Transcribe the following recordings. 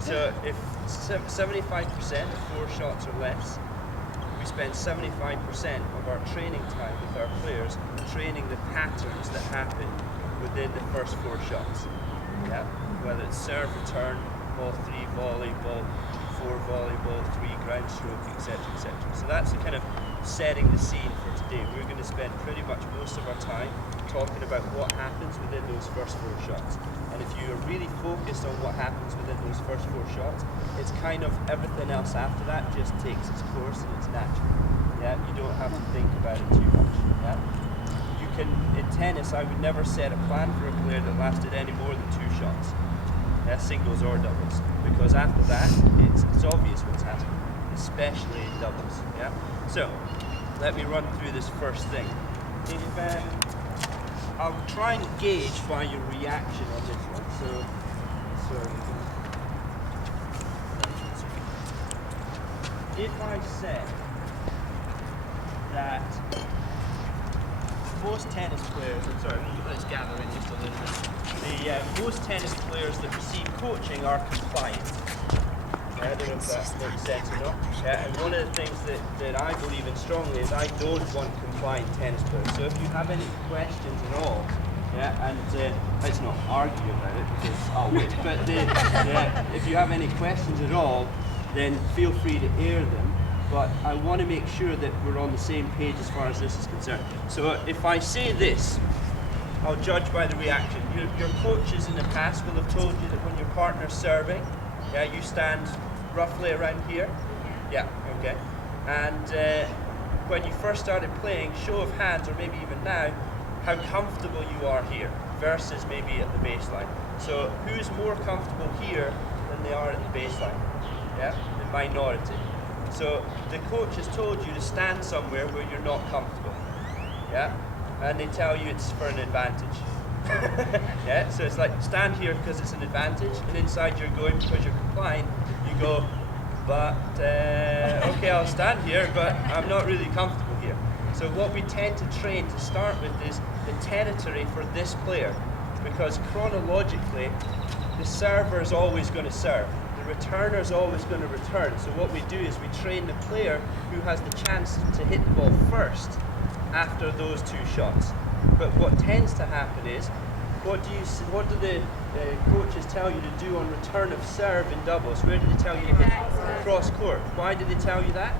So if 75% of 4 shots or less, we spend 75% of our training time with our players training the patterns that happen within the first 4 shots. Yeah, whether it's serve, return, ball 3, volley, ball 4, volley, ball 3, ground stroke, etc., etc. So that's the kind of setting the scene for today. We're going to spend pretty much most of our time talking about what happens within those first 4 shots. And if you're really focused on what happens within those first 4 shots, it's kind of everything else after that just takes its course and it's natural. Yeah, you don't have to think about it too much. Yeah, you can, in tennis, I would never set a plan for a player that lasted any more than 2 shots. Yeah, singles or doubles, because after that it's obvious what's happening, especially in doubles. Yeah. So let me run through this first thing. I'll try and gauge by your reaction on this one. So if I said that most tennis players, let's gather in just a little bit. Most tennis players that receive coaching are compliant. I don't know if that makes sense or not. And one of the things that I believe in strongly is I don't want compliant tennis players. So if you have any questions at all, and let's not argue about it because I'll wait. But if you have any questions at all, then feel free to air them. But I want to make sure that we're on the same page as far as this is concerned. So if I say this, I'll judge by the reaction. Your coaches in the past will have told you that when your partner's serving, you stand roughly around here. Yeah, okay. And when you first started playing, show of hands, or maybe even now, how comfortable you are here versus maybe at the baseline. So who's more comfortable here than they are at the baseline? Yeah, the minority. So the coach has told you to stand somewhere where you're not comfortable. Yeah, and they tell you it's for an advantage. Yeah, so it's like stand here because it's an advantage, and inside you're going because you're compliant. You go, but okay, I'll stand here, but I'm not really comfortable here. So what we tend to train to start with is the territory for this player, because chronologically, the server is always going to serve. The returner is always going to return. So what we do is we train the player who has the chance to hit the ball first after those 2 shots. But what tends to happen is, what do the coaches tell you to do on return of serve in doubles? Where do they tell you to hit cross court? Why do they tell you that?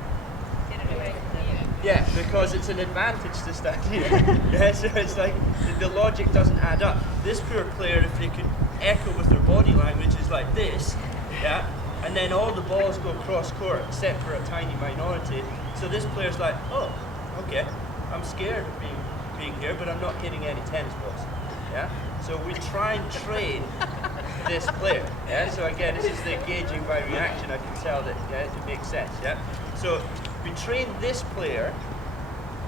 Yeah, because it's an advantage to stand here. Yeah, so it's like the logic doesn't add up. This poor player, if they could echo with their body language, is like this, yeah, and then all the balls go cross court except for a tiny minority. So this player's like, oh, okay, I'm scared of being here, but I'm not hitting any tennis balls. Yeah, so we try and train this player. Yeah, so again, this is the gauging by reaction. I can tell that it makes sense. Yeah, so we train this player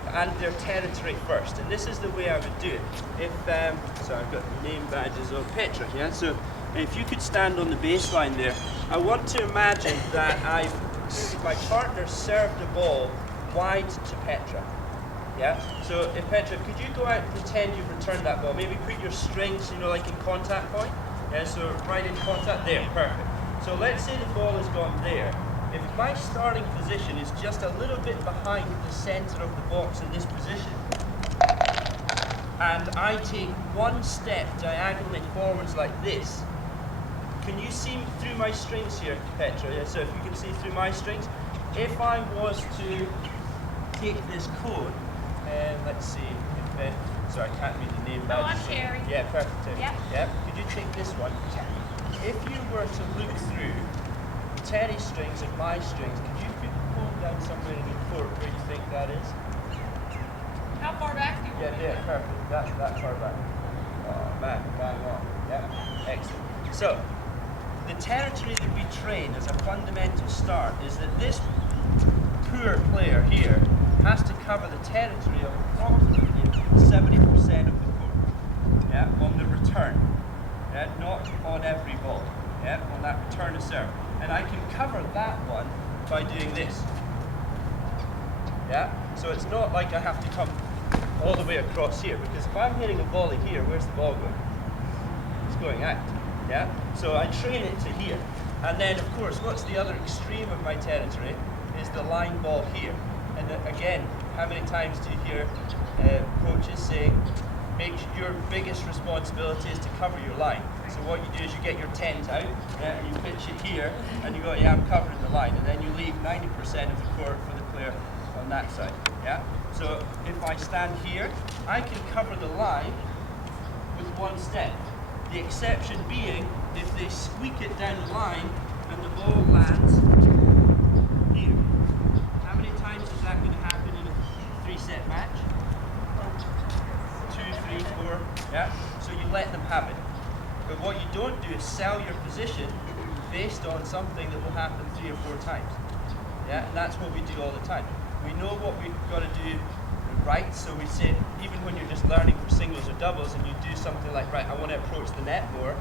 and their territory first, and this is the way I would do it. If so, I've got the name badges of Petra. Yeah, so if you could stand on the baseline there, I want to imagine that my partner served the ball wide to Petra. Yeah, so if Petra, could you go out and pretend you've returned that ball? Maybe put your strings, like in contact point. Yeah, so right in contact there, perfect. So let's say the ball has gone there. If my starting position is just a little bit behind the center of the box in this position, and I take 1 step diagonally forwards like this, can you see through my strings here, Petra? Yeah, so if you can see through my strings, if I was to take this code, let's see, sorry, I can't read the name badge. Oh, I'm Sherry. Yeah, perfect. Yeah. Yeah, could you take this one? If you were to look through Terry's strings and my strings, could you pull down somewhere in the court where you think that is? How far back do you want? Yeah, perfect. That far back. Oh man, bang on. Yeah, excellent. So, the territory that we train as a fundamental start is that this poor player here has to cover the territory of approximately 70% of the court. Yeah, on the return. Yeah, not on every ball. Yeah, on that return to serve. And I can cover that one by doing this. Yeah, so it's not like I have to come all the way across here, because if I'm hitting a volley here, where's the ball going? It's going out. Yeah? So I train it to here. And then, of course, what's the other extreme of my territory is the line ball here. And again, how many times do you hear coaches saying, your biggest responsibility is to cover your line. So what you do is you get your 10s out, and you pitch it here, and you go, yeah, I'm covering the line. And then you leave 90% of the court for the player on that side. Yeah? So if I stand here, I can cover the line with one step. The exception being, if they squeak it down the line and the ball lands here. How many times is that going to happen in a 3-set match? 2, 3, 4. Yeah? So you let them have it. But what you don't do is sell your position based on something that will happen 3 or 4 times. Yeah? And that's what we do all the time. We know what we've got to do right, so we say, even when you're just learning for singles or doubles and you do something like, right, I want to approach the net more,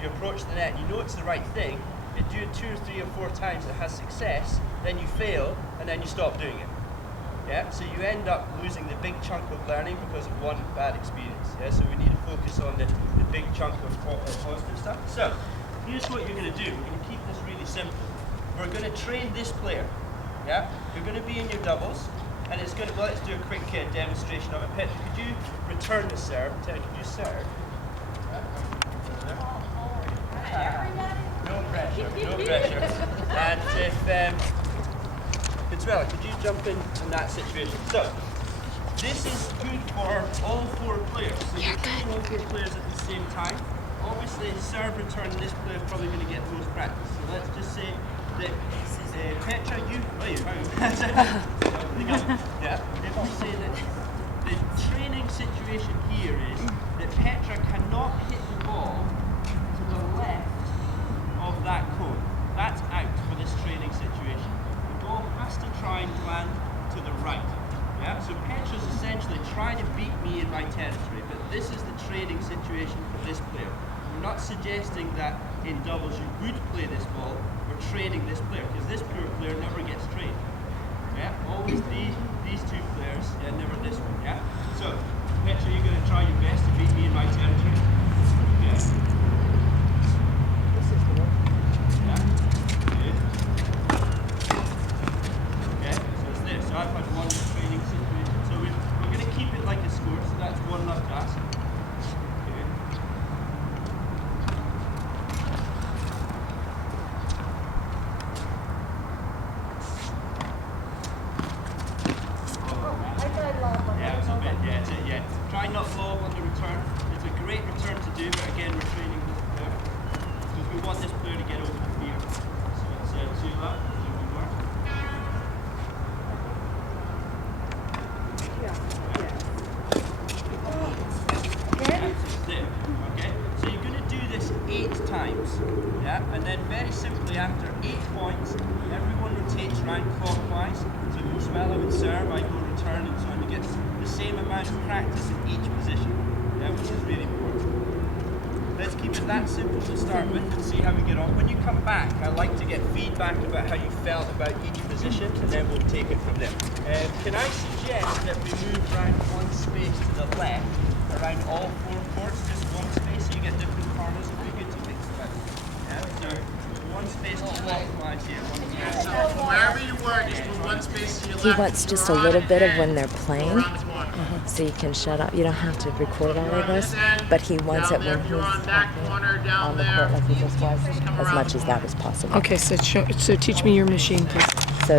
you approach the net, you know it's the right thing, you do it 2 or 3 or 4 times, it has success, then you fail, and then you stop doing it. Yeah, so you end up losing the big chunk of learning because of one bad experience. Yeah, so we need to focus on the big chunk of positive stuff. So, here's what you're going to do. We're going to keep this really simple. We're going to train this player. Yeah, you're going to be in your doubles. And it's going to, well, let's do a quick demonstration of it. Petra, could you return the serve? Ted, could you serve? No pressure, no pressure. And if, Fitzwella, could you jump in that situation? So, this is good for all 4 players. So you're training all 4 players at the same time. Obviously, serve return, this player is probably going to get the most practice. So let's just say that Petra, yeah. If we say that the training situation here is that Petra cannot hit the ball to the left of that cone. That's out for this training situation. The ball has to try and land to the right. Yeah. So Petra's essentially trying to beat me in my territory, but this is the training situation for this player. We're not suggesting that in doubles you would play this ball. We're training this player because this poor player never gets trained. Yeah, always these 2 players, yeah, never this one. Yeah. So, Petra, you're going to try your best to beat me in my territory. Yeah. This is the one. Yeah. Good. Okay. So it's this. So I've had one training situation. So we're going to keep it like a score. So that's 1 love task. Try not lob on the return. It's a great return to do, but again, we're training this player because we want this player to get over the fear. So it's 2 love, 2 more. There. Okay. So you're going to do this 8 times, yeah, and then very simply after 8 points, everyone rotates round clockwise. So Fitzwella would serve, I go return, and so on. You get the same amount of practice in each position, yeah, which is really important. Let's keep it that simple to start with and see how we get on. When you come back, I like to get feedback about how you felt about each position, and then we'll take it from there. Can I suggest that we move around 1 space to the left, around all 4 courts, just 1 space, so you get different corners? It'd be good to mix it up. Yeah, so 1 space clockwise here. So wherever you were, just move 1 space to your left. He wants just a little bit of when they're playing, so you can shut up. You don't have to record all of this, but he wants it when he's on the court like he just was, as much as that was possible. Okay, so teach me your machine, please. So